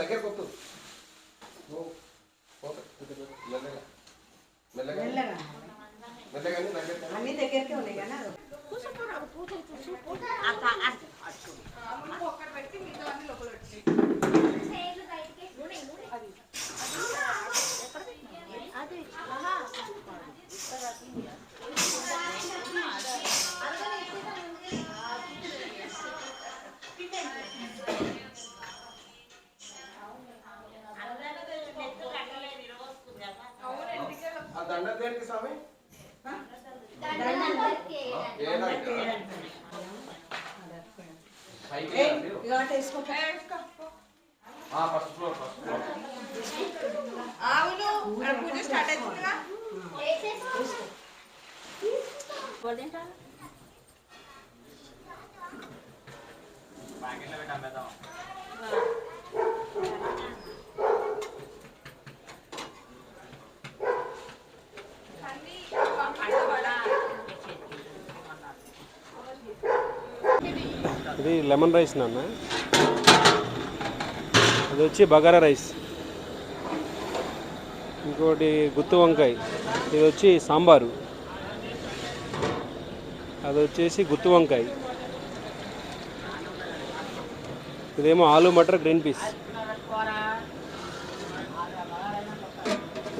దగ్గర కొట్టు మెల్లగా అన్ని దగ్గరికి ఉన్నాయి కానీ దండ దేనికి స్వామి ఫస్ట్ ఫ్లోర్ పూజ స్టార్ట్ అవుతుందిగా ఇది లెమన్ రైస్ నాన్న, అది వచ్చి బగారా రైస్, ఇంకోటి గుత్తి వంకాయ, ఇది వచ్చి సాంబారు, అది వచ్చేసి గుత్తి వంకాయ, ఇదేమో ఆలు మటర్ గ్రీన్ పీస్,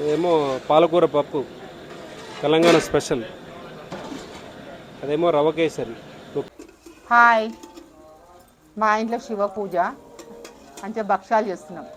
ఇదేమో పాలకూర పప్పు తెలంగాణ స్పెషల్, అదేమో రవ్వ కేసరి. హాయ్, మా ఇంట్లో శివ పూజ అంటే భక్షాలు చేస్తున్నాం.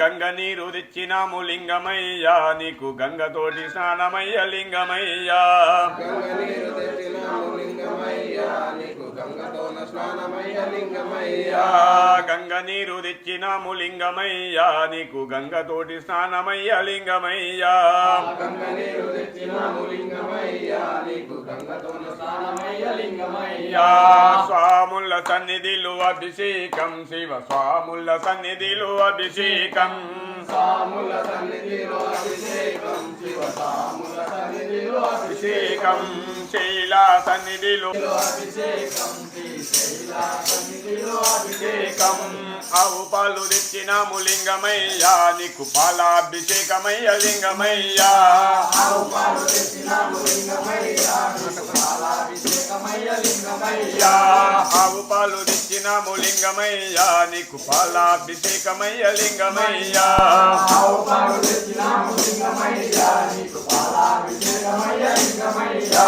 గంగ నీరు తెచ్చినాము లింగమయ్యా, నీకు గంగతోటి స్నానమయ్య లింగమయ్యా. గంగ నీరు తెచ్చినాము లింగమయ్యా, నీకు గంగతోటి స్నానమయ్య లింగమయ్యా. స్వాముల సన్నిధిలో అభిషేకం, శివ స్వాముల సన్నిధిలో అభిషేకం, స్వాముల సన్నిధిలో అభిషేకం, శివ స్వాముల సన్నిధిలో అభిషేకం, శైలా సన్నిధిలో అభిషేకం, శైలా సన్నిధిలో అభిషేకం. ఆవు పాలు తెచ్చినాము లింగమయ్యా, నీకు పాలాభిషేకమయ్య లింగమయ్యా. ఆవు పాలు తెచ్చినాము లింగమయ్యా, నీకు పాలాభిషేకం లింగమయ్యా ఆవు పాలు తెచ్చినాము లింగమయ్యా నీకు పాలాభిషేకమయ్య లింగమయ్యా ఆవు పాలు తెచ్చినాము లింగమయ్యా నీకు పాలాభిషేకమయ్య లింగమయ్యా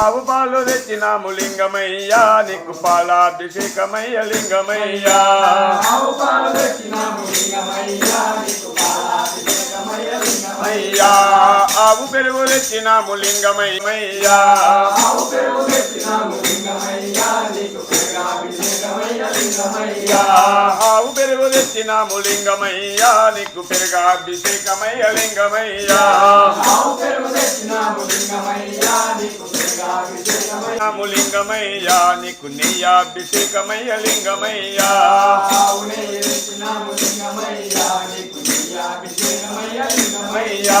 ఆవు పాలు తెచ్చినాము లింగమయ్యా నీకు పాలాభిషేకమయ్య లింగమయ్యా ఆవు పాలు తెచ్చినాము లింగమయ్యా నీకు పాలాభిషేకమయ్య లింగమయ్యా ఆవు పెరుగు తెచ్చినాము లింగమయ్యా ఆవు పెరుగు తెచ్చినాము లింగమయ్యా నీకు పెరుగాభిషేకమయ్య లింగమయ్యా ఆవు పెరుగు తెచ్చినాము లింగమయ్యా నీకు పెరుగాభిషేకమయ్య లింగమయ్యా ఆవు పెరుగు తెచ్చినాము లింగమయ్యా నీకు పెరుగాభిషేకమయ్య లింగమయ్యా నీకు నెయ్యాభిషేకమయ్య లింగమయ్యా ఆవు నెయ్యి తెచ్చినాము లింగమయ్యా నీకు నెయ్యాభిషేకమయ్య లింగమయ్యా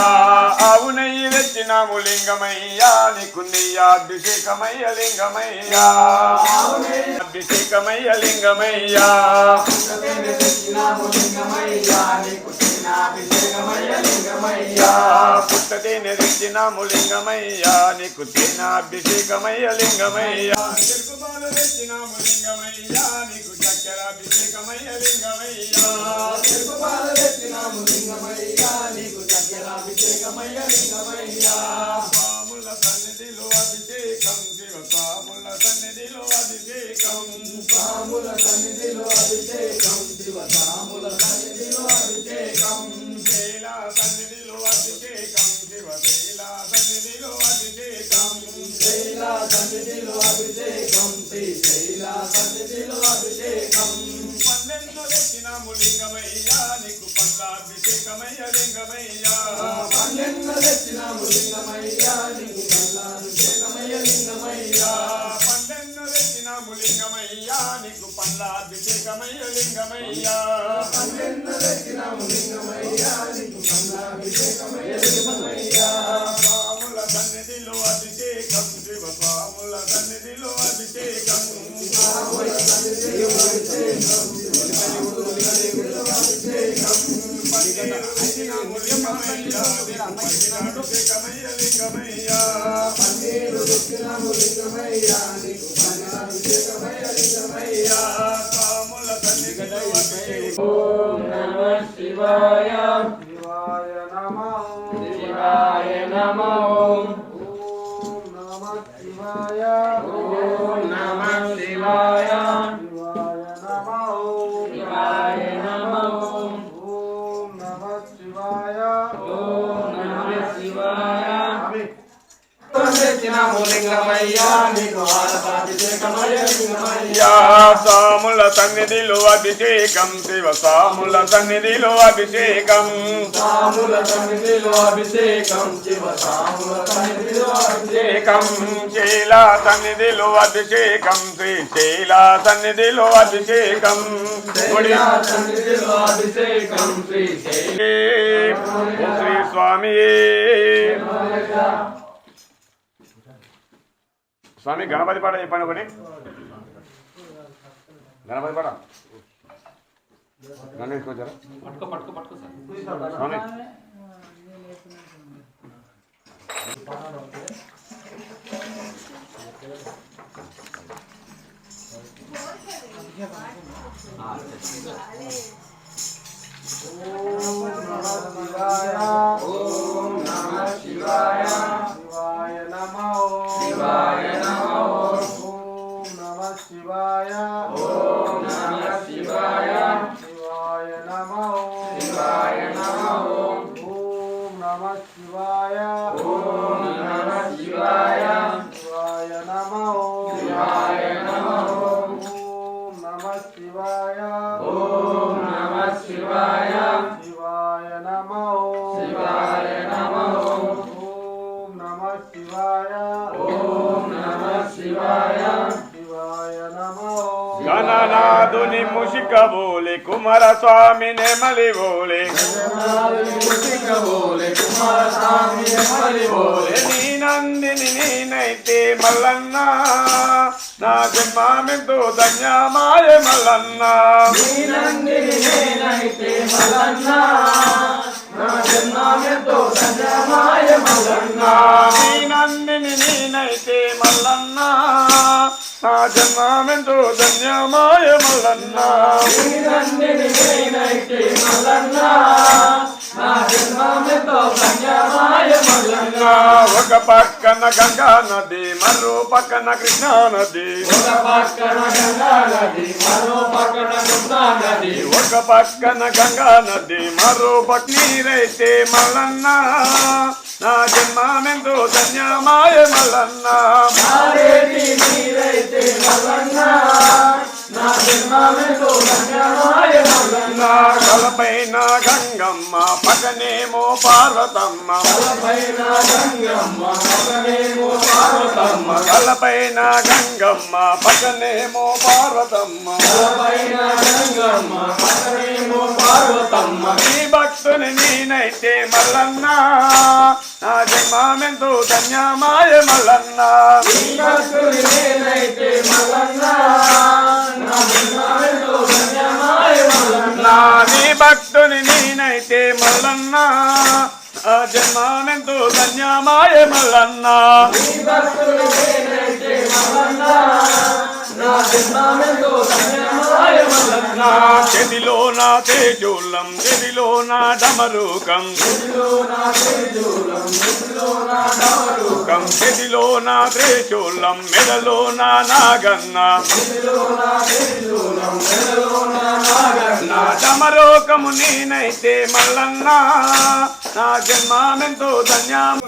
ఆవు నెయ్యి తెచ్చినాము లింగమయ్యా నీకు నెయ్యాభిషేకమయ్య లింగమయ్యా అభిషేకమయ్య లింగమయ్యా తెచ్చినాము లింగమయ్యా నీకు అభిషేకమయ్య లింగమయ్యా పుట్టతేనె తెచ్చినాము లింగమయ్యా నీకు తేనాభిషేకమయ్య లింగమయ్యా తిరుగుబాలు తెచ్చినాము లింగమయ్యా నీకు చక్కెరాభిషేకమయ్య లింగమయ్యా తిరుగుబాలు తెచ్చినాము లింగమయ్యా నీకు చక్కెరాభిషేకమయ్య లింగమయ్యా స్వాముల సన్నిధిలో అభిషేకం శివ స్వాముల సన్నిధిలో అభిషేకం స్వాముల సన్నిధిలో అభిషేకం శివ స్వాముల సన్నిధిలో అభిషేకం శైలా సన్నిధిలో అభిషేకం శివ శైలా సన్నిధిలో అభిషేకం శైలా సన్నిధిలో అభిషేకం శ్రీ శైలా సన్నిధిలో అభిషేకం పన్నెండు తెచ్చినాము లింగమయ్యా నీకు పండ్లాభిషేకమయ్య లింగమయ్యా పన్నెండు తెచ్చినాము లింగమయ్యా నీకు పండ్లాభిషేకమయ్య లింగమయ్యా పన్నెండు తెచ్చినాము లింగమయ్యా నీకు పండ్లాభిషేకమయ్య లింగమయ్యా పన్నెండు తెచ్చినాము లింగమయ్యా నీకు పండ్లాభిషేకమయ్య లింగమయ్యా స్వాముల సన్నిధిలో అభిషేకం శివ స్వాముల సన్నిధిలో అభిషేకం స్వాముల సన్నిధిలో అభిషేకం అభిషేకం తెచ్చినాము లింగమయ్యా అభిషేకమయ్య లింగమయ్యా పన్నీరు తెచ్చినాము లింగమయ్యా నీకు అభిషేకమయ్య లింగమయ్యా స్వాముల సన్నిధిలో అభిషేకం ఓం నమః శివాయ శివాయ నమః శివాయ నమః ఓం నమః శివాయ ఓం నమః శివాయ శివాయ నమః శివాయ నమః ఓం నమః శివాయ ఓం నమః శివాయ తెచ్చినాము లింగమయ్యా నీకు అభిషేకమయ్య లింగమయ్యా స్వాముల సన్నిధిలో అభిషేకం శివ స్వాముల సన్నిధిలో అభిషేకం స్వాముల సన్నిధిలో అభిషేకం శివ స్వాముల సన్నిధిలో అభిషేకం శైలా సన్నిధిలో అభిషేకం శ్రీ శైలా సన్నిధిలో అభిషేకం సన్నిధిలో అభిషేకం శ్రీ శ్రీ స్వామి స్వామి గణపతి పాట చెప్పండి ఒకటి గణపతి పాట నన్ను తీసుకొచ్చారా స్వామి ఓం నమః శివాయ శివాయ నమః శివాయ నమః ఓం నమః శివాయ ఓం నమః శివాయ శివాయ నమః శివాయ నమః ఓం నమః శివాయ ఓం నమః శివాయ శివాయ నమః శివాయ నమః ఓం నమః శివాయ ఓం నమః శివాయ శివాయ నమః శివాయ నమః ఓం నమః శివాయ ఓం నమః శివాయ శివాయ నమః గణనాథుని ముషిక బోలే కుమార స్వామి నెమలి బోలే ముషిక బోలే కుమార స్వామి నెమలి బోలే నీ నందిని నేనైతే మల్లన్న నా జన్మమెంతో ధన్యమాయ మల్లన్న నీ నందిని నేనైతే మల్లన్న నా జన్మమెంతో ధన్యమాయ మల్లన్న నీ నందిని నేనైతే మల్లన్న నా జన్మమెంతో ధన్యమాయ మల్లన్న ఒక పక్కన గంగా నది మరో పక్కన కృష్ణా నది ఒక పక్కన గంగా నది మరో పక్క నీరైతే మల్లన్న నా జన్మమెంతో ధన్యమాయ మల్లన్న కలపైన గంగమ్మ పక్కనేమో పార్వతమ్మ కలపైన గంగమ్మ పక్కనేమో పార్వతమ్మ నీ భక్తుని నేనైతే మల్లన్న నా జన్మమెంతో ధన్యమాయ మల్లన్న నీ భక్తుని నేనైతే మల్లన్న జన్మమెంతో ధన్యమాయ మల్లన్న చెదిలో నా తేజోలం చెదిలో నా డమరుకం చెదిలో నా త్రిశూలం మెడలో నా నాగన్న నా డమరుకము నేనైతే మల్లన్న నా జన్మమెంతో ధన్యం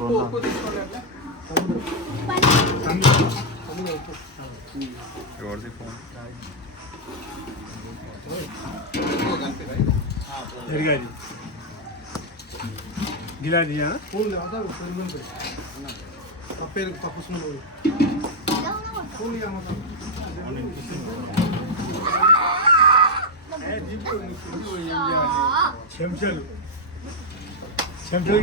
ఉప్పు తీసుకోండి అట్లా. गिलादिया చెంచాలు చెంచాలు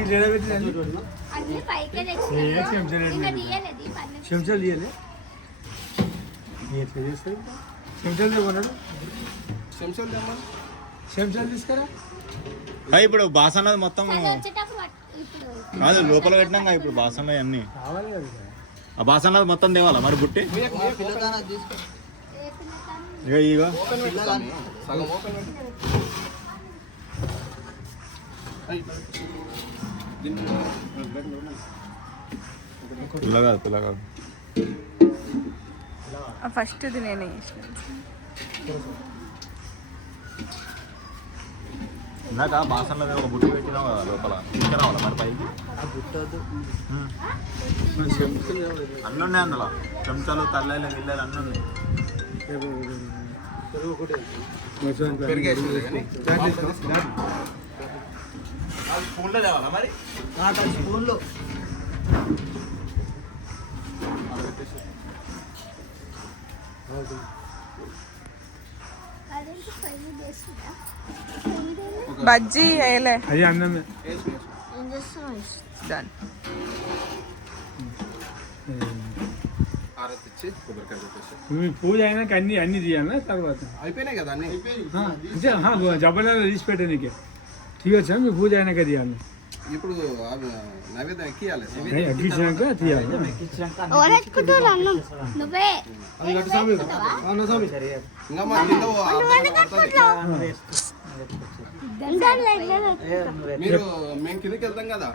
చెంచాలు తీయలే చెంచాలు తీయమన్నాడు చెంచాలు తెమ్మని. చెంచాలు తీసుకురా ఇప్పుడు బాసన మొత్తం కాదు లోపల పెట్టినాక ఇప్పుడు బాసన అన్ని కావాలి కదా ఆ బాసన మొత్తం తేవాలా మరి బుట్టి ఇక ఓపెన్ పెట్టు స్వామి. సగం ఓపెన్ పెట్టు. పిల్లగా ఫస్ట్ ఇది నేనే చేసిన ఇందాక బాసనలో ఒక బుట్టి పెట్టినావు కదా లోపల తీసుకురావాలా మరి పైకి అన్నీ ఉన్నాయి అందులో చెంచాలు తల్లాయిలు గిల్లలు అన్నీ ఉన్నాయి పెరిగేసింది కానీ. స్పూన్లో తేవాలా మరి స్పూన్లో బజ్జీ వేయలే అది అన్నమే డన్ హారతి ఇచ్చి కొబ్బరికాయ పెట్టేసి. మీ పూజ అయినాక అన్ని తీయాలా తర్వాత అయిపోయినాయి కదా అన్ని. అంటే జబ్బలలో తీసి పెట్టడానికి తీయొచ్చా మీ పూజ అయినాక తీయాలి ఇప్పుడు అవి నైవేద్యం ఎక్కియాలి. ఎక్కించాక తీయాలి నువ్వే ఇంకా మా కింద మీరు మేము కిందకి వెళ్తాం కదా.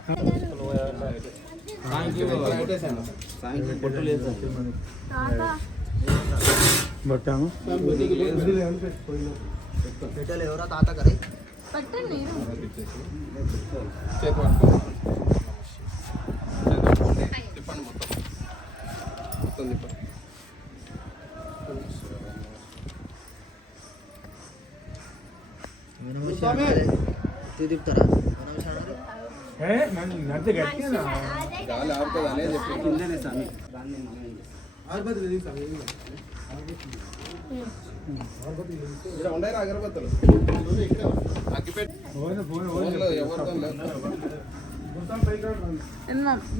పట్టాము పట్టండి చేతి పట్టుకోండి. తిప్పండి మొత్తం తిప్పండి. నడితే గట్టిగా గాలి ఆడుతుంది అనే చెప్పి ఇక్కడ ఉండేరా అగరబత్తులు అగ్గిపెట్టి ఫోన్లో ఎవరితో లేదు.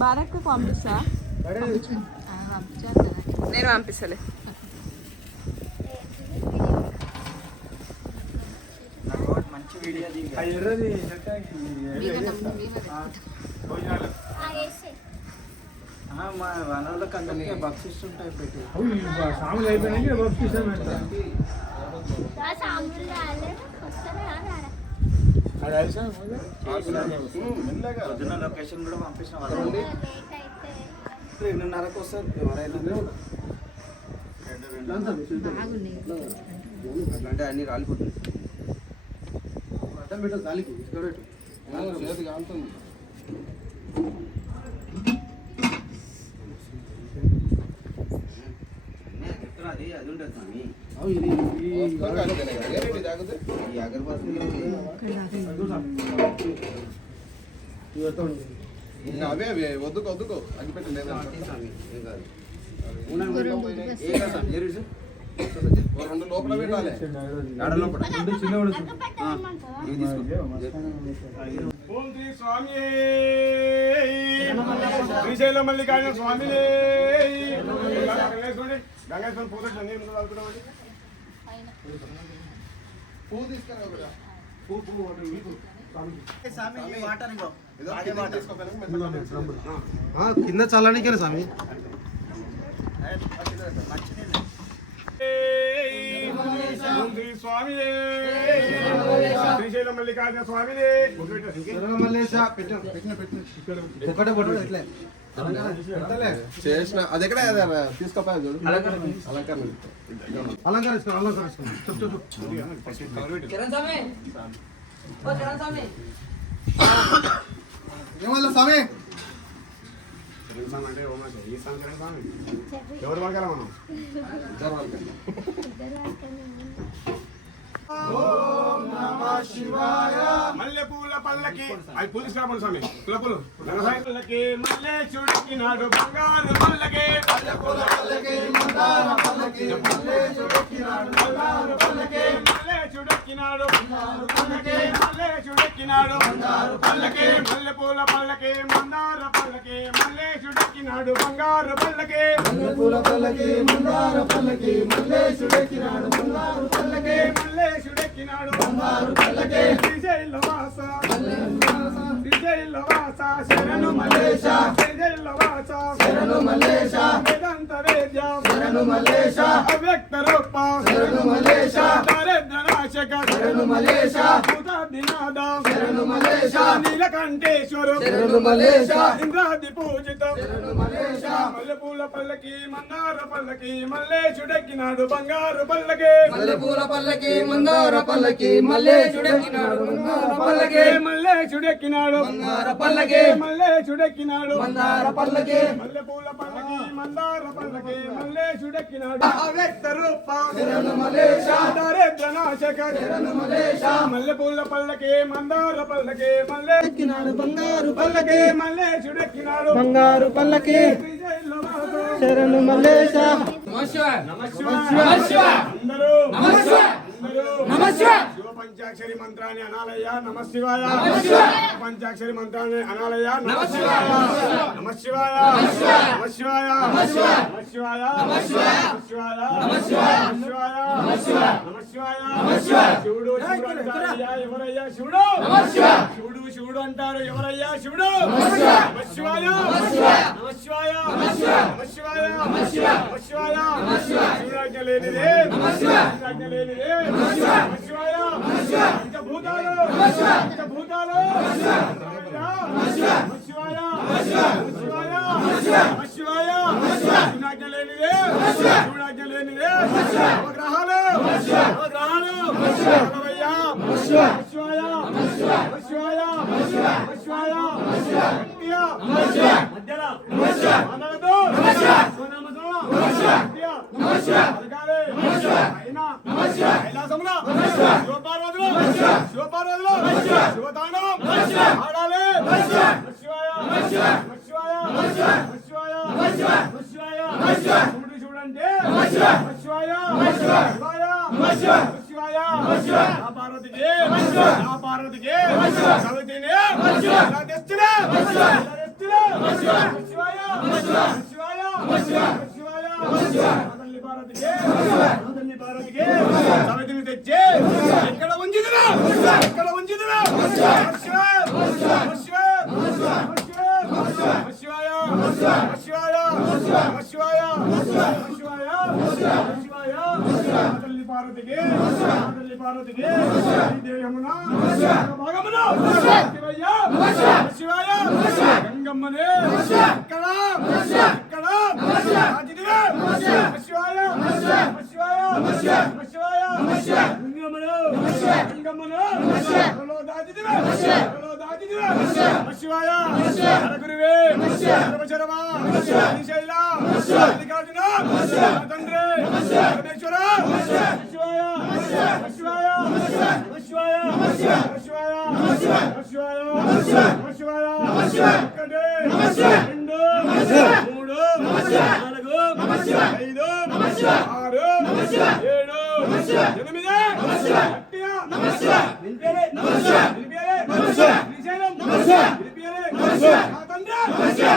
బారక్ పంపిస్తా నేను పంపిస్తలే సాములు అయిపోయినాక పంపిస్తాం లొకేషన్ కూడా పంపించిన అంటే అన్ని రాలిపోతుంది. చేతి కాలుతుంది. అవే అవే వద్దుకో వద్దుకో అగ్గిపెట్టి లేదా రెండు లోపల పెట్టాలి. ఓం శ్రీ స్వామి శ్రీశైలం మల్లికార్జున స్వామి గంగేశ్వరం పూజ పువ్వు తీసుకురా కూడా. కింద చల్లనికే స్వామి స్వామి శ్రీశైలం మల్లికార్జున స్వామి చేసిన అది ఎక్కడ తీసుకోపోయా చూడు. ఏమన్నా స్వామి అంటే ఈ సంవత్సరం స్వామి ఎవరు పలకాల మనం మల్లెపూల పల్లకి అవి పూలు స్టాపలు స్వామి పులపులు పల్లకి మల్లె చుడికినాడు బంగారు పల్లకి మల్లెపూల పల్లకి మందార పల్లకి మల్లె చుడికినాడు బంగారు పల్లకి మల్లె చుడికినాడు బంగారు పల్లకి మల్లె చుడికినాడు బంగారు పల్లకి మల్లెపూల పల్లకి మందార పల్లకి మల్లె చుడికినాడు బంగారు పల్లకి మల్లెపూల పల్లకి మందార పల్లకి మల్లె చుడికినాడు బంగారు పల్లకి మల్లె చుడికినాడు బంగారు పల్లకి శ్రీశైలవాస శ్రీశైలవాస శరణు మల్లేశ శ్రీశైలవాస శరణు మల్లేశ వేదాంత వేద్య శరణు మల్లేశ అవ్యక్త రూప శరణు మల్లేశ దారిద్ర నాశక శరణు మల్లేశ భూతాదినాద శరణు మల్లేశ నీలకంఠేశ్వర శరణు మల్లేశ ఇంద్రాది పూజిత శరణు మల్లేశ మల్లెపూల పల్లకి మందార పల్లకి మల్లేశుడెక్కినాడు బంగారు పల్లకి మల్లెపూల పల్లకి మందార పల్లకి మల్లేశుడెక్కినాడు బంగారు పల్లకి మల్లేశుడెక్కినాడు బంగార పల్లకి మల్లేశుడెక్కినాడు మందార పల్లకి మల్లెపూల పల్లకి మందార పల్లకి మల్లేశుడెక్కినాడు అవ్యక్త రూప శరణు మల్లేశ దారిద్ర నాశక శరణు మల్లేశ మల్లెపూల పల్లకి మందార పల్లకి మల్లేశుడెక్కినాడు బంగారు పల్లకి మల్లేశుడెక్కినాడు బంగారు పల్లకి శరణు మల్లేశ నమఃశివాయ నమఃశివాయ అందరూ నమఃశివాయ నమఃశివాయ శివ పంచాక్షరి మంత్రాన్ని అనాలయ్యా నమఃశివాయ పంచాక్షరి మంత్రాన్ని అనాలయ్యా నమఃశివాయ నమఃశివాయ నమఃశివాయ నమఃశివాయ నమఃశివాయ నమఃశివాయ శివుడు ఎవరయ్యా శివుడు శివుడు శివుడు అంటారు ఎవరయ్యా శివుడు నమఃశివాయ నమఃశివాయ నమఃశివాయ నమఃశివాయ శివరాజ్ఞ లేనిదే శివరాజ్ఞ లేనిదే నమఃశివాయ పంచభూతాలు పంచభూతాలు నమఃశివాయ నమఃశివాయ నమఃశివాయ శివరాజ్ఞ లేనిదే శివరాజ్ఞ లేనిదే నవగ్రహాలు నవగ్రహాలు నమయ్యా నమఃశివాయ నమఃశివాయ నమఃశివాయ గట్టిగా మధ్యల అందరూ సోనామతో గట్టిగా అలగాలే అయినా కైలాసమున శివపార్వతులు శివపార్వతులు శివతాండవం ఆడాలి నమఃశివాయ నమఃశివాయ నమఃశివాయ నమఃశివాయ శివుడు చూడంటే నమఃశివాయ శివాయ నమఃశివాయ ఆ పార్వతికి ఆ పార్వతికి సవితిని ఇలా తెస్తున్నా నమఃశివాయ నమఃశివాయ నమఃశివాయ తల్లి పార్వతికి తల్లి పార్వతికి సవితిని తెచ్చి ఎక్కడ ఉంచిదిరా ఎక్కడ ఉంచిదిరా నమఃశివాయ నమఃశివాయ నమఃశివాయ నమఃశివాయ నమఃశివాయ నమఃశివాయ నమఃశివాయ తల్లి పార్వతికి తల్లి పార్వతికి దేహమున భాగమున శివయ్య శివాయ గంగమ్మనే ఇక్కడ ఇక్కడ రాజిదివే శివాయ శివాయ శివాయ గంగమ్మను గంగమ్మను లో దాజిదివే లో దాజిదివే శివాయ గురువే సర్వచరమ శ్రీశైల మల్లికార్జున తండ్రి పరమేశ్వర శివాయ శివాయ శివాయ శివాయ శివాయ శివాయ ఒకటి రెండు మూడు నాలుగు ఐదు ఆరు ఏడు ఎనిమిది గట్టిగా నిలిపేరే నిలిపేరే శ్రీశైలం నిలిపేరే నా తండ్రి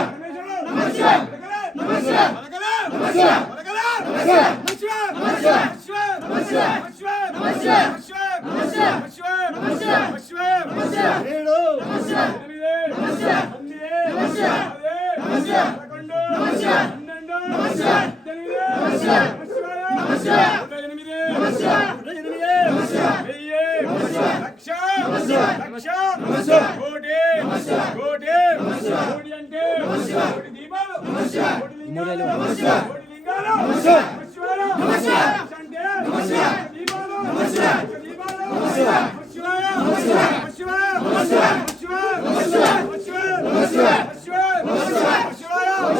పరమేశ్వరుడు పలకలే పలకలే ఏడు ఎనిమిది తొమ్మిది పదకొండు పన్నెండు ఎనిమిది వెయ్యి లక్ష లక్ష కోటి కోటి కోటి అంటే కోటి దీపాలు కోటి లింగాలు కోటి లింగాలు అంటే దీపాలు దీపాలు శివాయ శివాయ శివాయ శివాయ శివాయ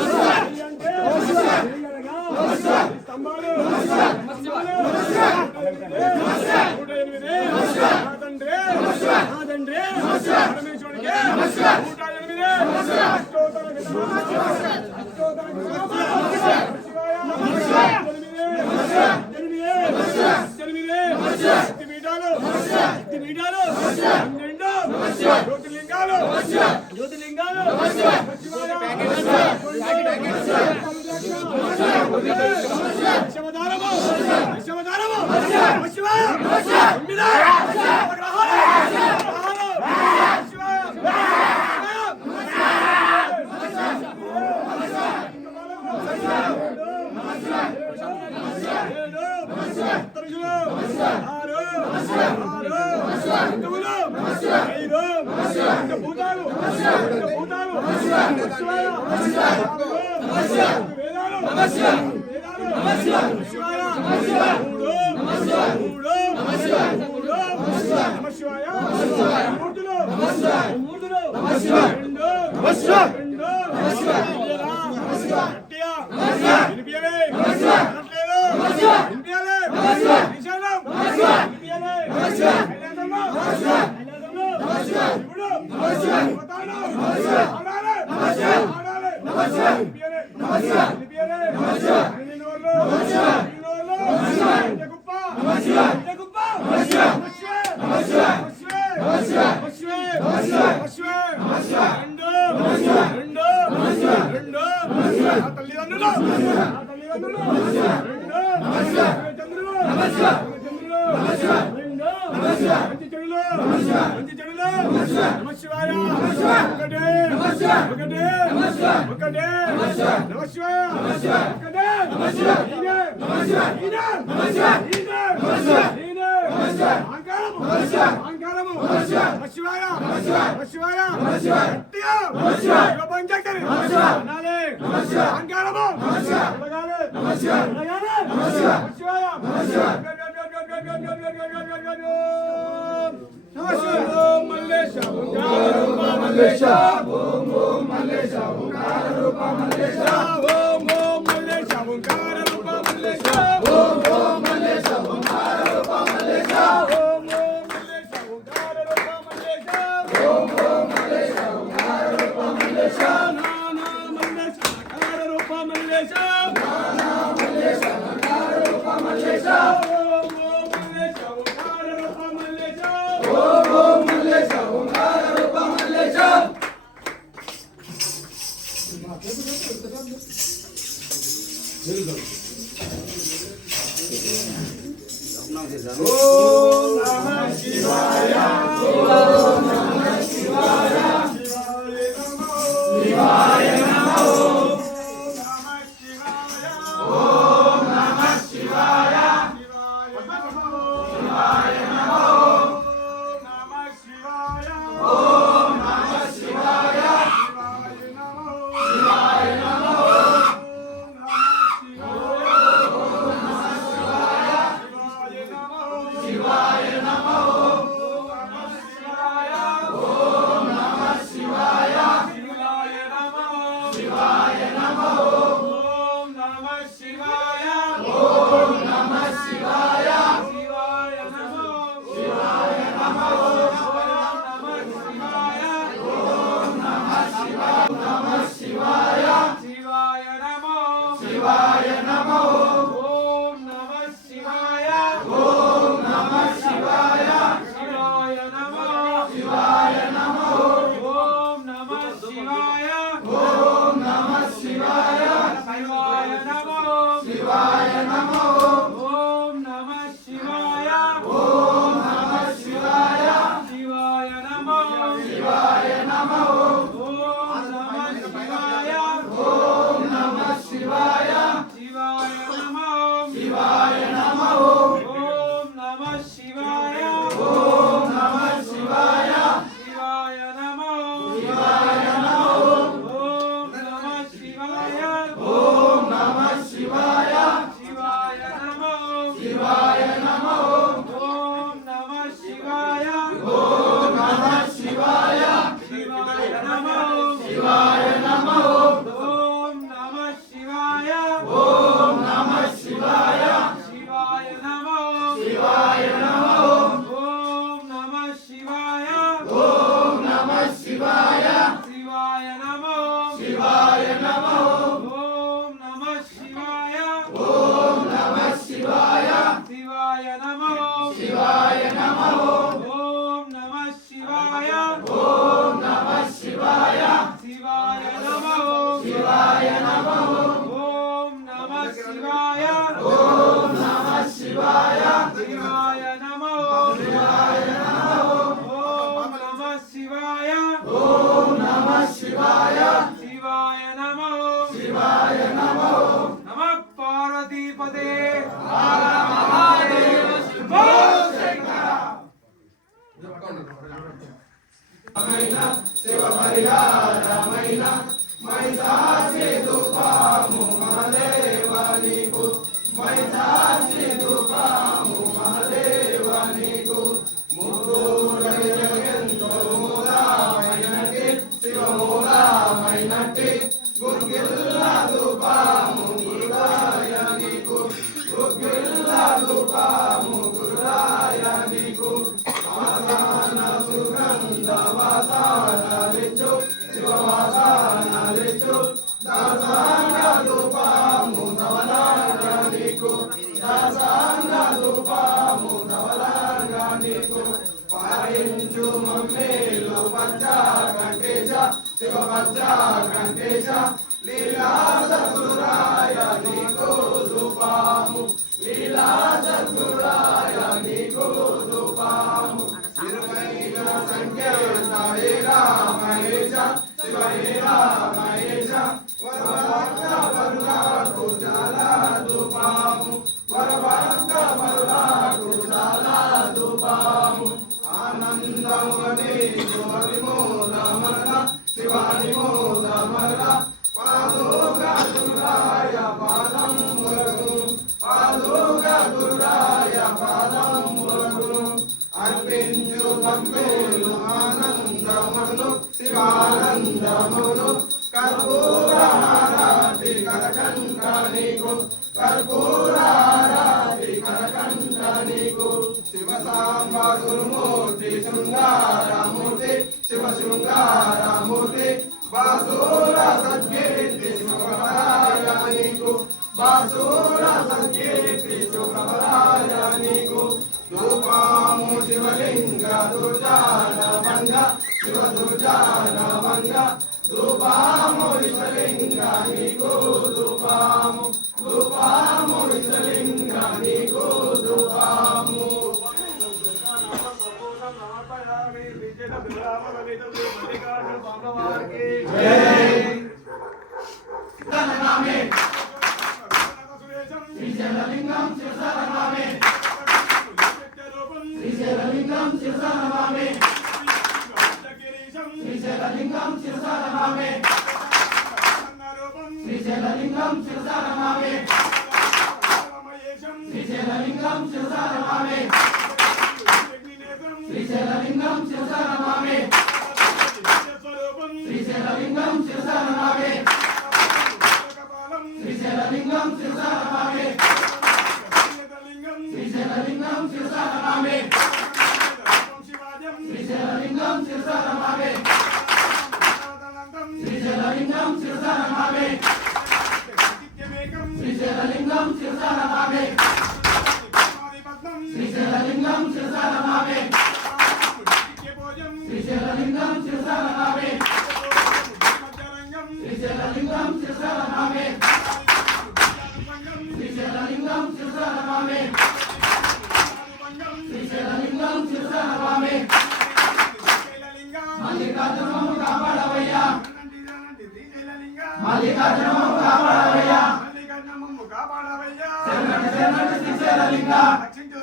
శివాయ నమ శివాయ వేదాలు నమ శివాయ వేదాలు నమ శివాయ నమ శివాయ మూడు నమ శివాయ మూడు నమ శివాయ మూడు నమ శివాయ నమ శివాయ మూడులో నమ శివాయ మూడులో నమ శివాయ రెండు నమ శివాయ రెండు నమ శివాయ నమ శివాయ గట్టిగా నమ శివాయ వినిపియలే నమ శివాయ అనట్లేదు నమ శివాయ వినిపియలే నమ శివాయ నిశాలం నమ శివాయ వినిపియలే నమ శివాయ కైలాసంలో నమ శివాయ కైలాసంలో నమ శివాయ శివుడు నమ శివాయ పోతాడు నమ శివాయ ఆడాలి నమ శివాయ ఆడాలి నమ శివాయ వినిపియలే నమ శివాయ వినిపియలే నమ శివాయ నిన్నోళ్ళు నమ శివాయ నిన్నోళ్ళు నమ శివాయ జగుప్ప నమ శివాయ జగుప్ప నమ శివాయ నమ శివాయ నమ శివాయ నమ శివాయ నమ శివాయ నమ శివాయ నమ శివాయ నమ శివాయ రెండు నమ శివాయ రెండు నమ శివాయ రెండు నమ శివాయ ఆ తల్లిదండ్రులు నమ శివాయ ఆ తల్లిదండ్రులు నమ శివాయ రెండు నమ శివాయ చంద్రులు నమ శివాయ చంద్రులు నమ శివాయ రెండు నమ శివాయ మంచి చెడులు నమ శివాయ మంచి చెడులు నమ శివాయ నమ శివాయ నమ శివాయ ఒకటే నమ శివాయ ఒకటే నమ శివాయ ఒకటే నమ శివాయ నమ శివాయ నమ శివాయ ఒకటే నమ శివాయ ఈనే నమ శివాయ ఈనే నమ శివాయ ఈనే నమ శివాయ ఈనే నమ శివాయ అహంకారము నమ శివాయ అహంకారము నమ శివాయ నమ శివాయ నమ శివాయ నమ శివాయ నమ శివాయ గట్టిగా నమ శివాయ శివపంచాక్షరి నమ శివాయ అనాలే నమ శివాయ అహంకారము నమ శివాయ అడగాలే నమ శివాయ అడగాలే నమ శివాయ నమ శివాయ నమ శివాయ నమ శివాయ ఓం మల్లేశ ఓంకార రూప మల్లేశ ఓం ఓం మల్లేశ ఓంకార రూప మల్లేశ ఓం ఓం మల్లేశ ఓంకార రూప మల్లేశ ఓం ఓం మల్లేశ ఓంకార రూప మల్లేశ ఓం ఓం మల్లేశ ఓంకార రూప మల్లేశ ఓం ఓం మల్లేశ ఓంకార రూప మల్లేశ నానా మల్లేశ ఓంకార రూప మల్లేశ నానా మల్లేశ ఓంకార రూప మల్లేశ ఓం ఓం మల్లేశ ఓంకార రూప మల్లేశ ఓం ఓం మల్లేశ ఓంకార రూప మల్లేశ ఓం నమః శివాయ ఓం నమః శివాయ శివాయ నమః ఓం నమః శివాయ ఓం నమః శివాయ శివాయ నమః ఓం నమః శివాయ ఓం నమః శివాయ శివాయ నమః శివాయ నమః ఓం నమః శివాయ ఓం నమః శివాయ శివాయ నమః ఓం నమః శివాయ ఓం నమః శివాయ శివాయ నమః శివాయ నమః ఓం నమః శివాయ ఓం నమః శివాయ శివాయ నమః శివాయ నమః ఓం నమః శివాయ నమః శివాయ శివాయ నమః శివాయ నమః ఓం నమః శివాయ ఓం నమః శివాయ శివాయ నమః శివాయ నమః ఓం నమః శివాయ ఓం నమః శివాయ శివాయ నమః శివాయ నమః ఓం నమః శివాయ ఓం నమః శివాయ శివాయ నమః శివాయ నమః ఓం నమః శివాయ ఓం నమః శివాయ శివాయ నమః శివాయ నమః ఓం నమః శివాయ ఓం నమః శివాయ శివాయ నమః శివాయ నమః ఓం నమః శివాయ ఓం నమః శివాయ శివాయ నమః శివాయ నమః ఓం నమః శివాయ ఓం నమః శివాయ శివాయ నమః శివాయ నమః ఓం నమః శివాయ ఓం నమః శివాయ శివాయ నమః శివాయ నమః ఓం నమః శివాయ ఓం నమః శివాయ శివాయ నమః శివాయ నమః ఓం నమః శివాయ ఓం నమః శివాయ శివాయ నమః శివాయ నమః ఓం నమః శివాయ ఓం నమః శివాయ శివాయ నమః శివాయ నమః ఓం నమః శివాయ ఓం నమః శివాయ శివాయ నమః శివాయ నమః ఓం నమః శివాయ ఓం నమః శివాయ శివాయ నమః శివాయ నమః నమః పార్వతీపదే హర మహాదేవ శంభో శంకర శివ పరిహారమైన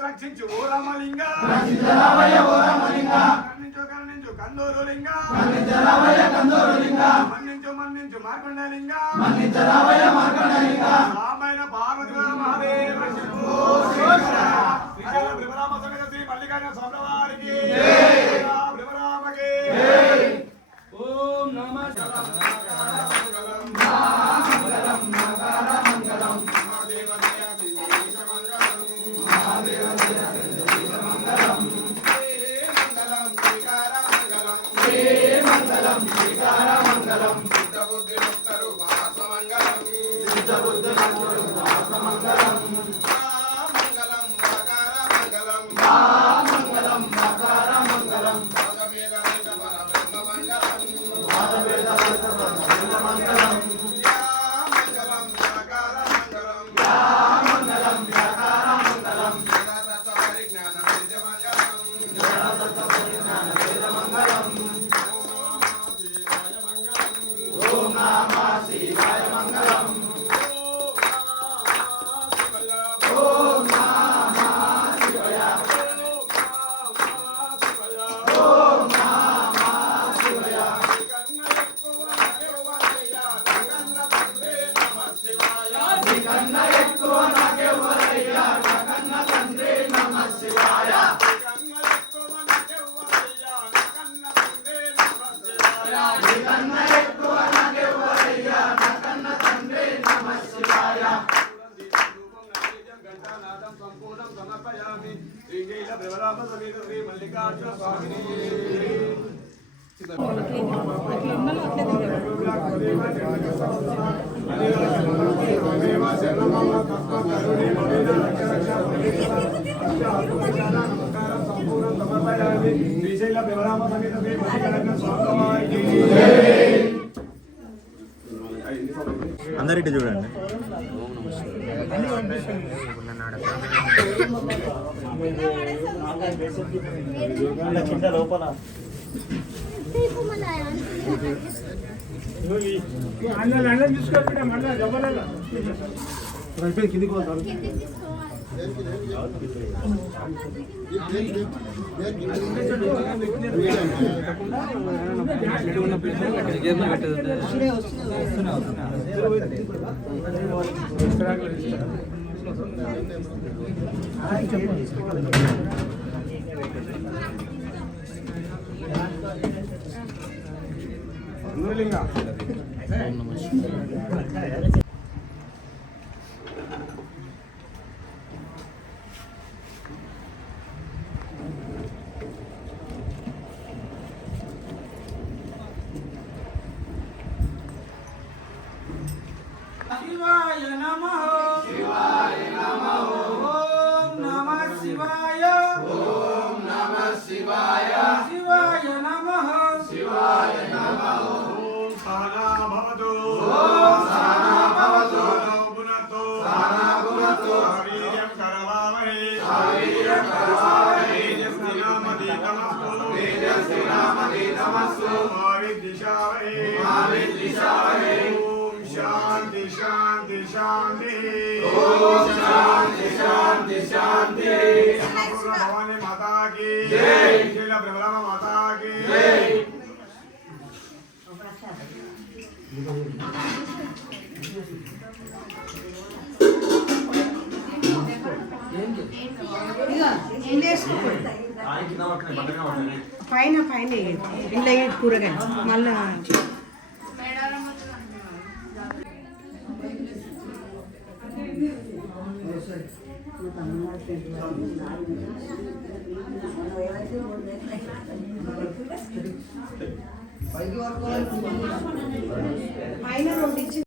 రక్షించు ఓ రామలింగ కరుణించు కందూరు లింగ మన్నించు మార్కండలింగ రామాయణ పార్వతి మహాదేవ శంభో శ్రీశైల భ్రమరామ సమేత శ్రీ మల్లికార్జున స్వామి వారికి భ్రమరామకే ఓం నమః అందరిటి చూడండి. అన్న తీసుకోవాలి మళ్ళీ డబ్బులలో శివాయ నమః శివాయ నమః ఓం నమః శివాయ ఓం నమః శివాయ శివాయ నమః శివాయ నమః ఓం సహనా భవతు ఓం సహనా భవతు పునతో సహనా భునక్తు వీర్యం కరవావహై వీర్యం కరవావహై తేజస్వి నామధీతమస్తు విద్విషావహై ఓం శాంతి శాంతి శాంతి ఓం శాంతి శాంతి శాంతి భవాని మాతా కీ జై. శ్రీల బ్రహ్మ మాతా కీ జై. పైన పైన ఇంట్లో కూరగాయ మళ్ళా పైన 2 ఇచ్చి